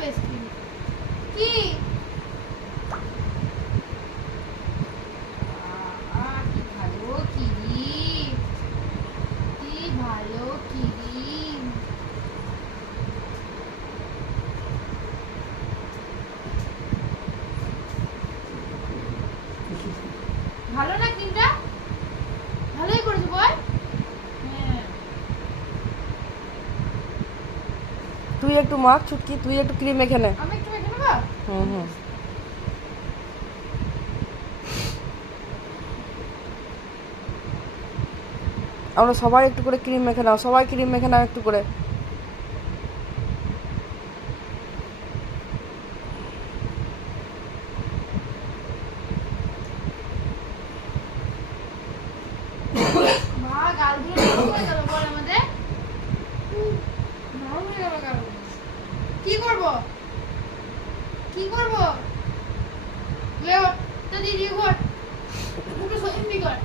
Best cream কি কি ভালো ক্রিম কি ভালো ক্রিম ভালো না ক্রিমটা ভালোই করেছো বল হ্যাঁ তুই একটু মাখ ছুটকি, তুই একটু ক্রিম মেখে নে। আমি একটু মেখে নেবো হুম। আমরা সবাই একটু করে ক্রিম মেখে নাও, সবাই ক্রিম মেখে নাও একটু করে। মা গালগুলো নরম হয়ে গেল বল আমাদের নরম হয়ে গেল গালগুলো কি করব কি করব লেও তো দিদি ঘর একটু সত্যি কর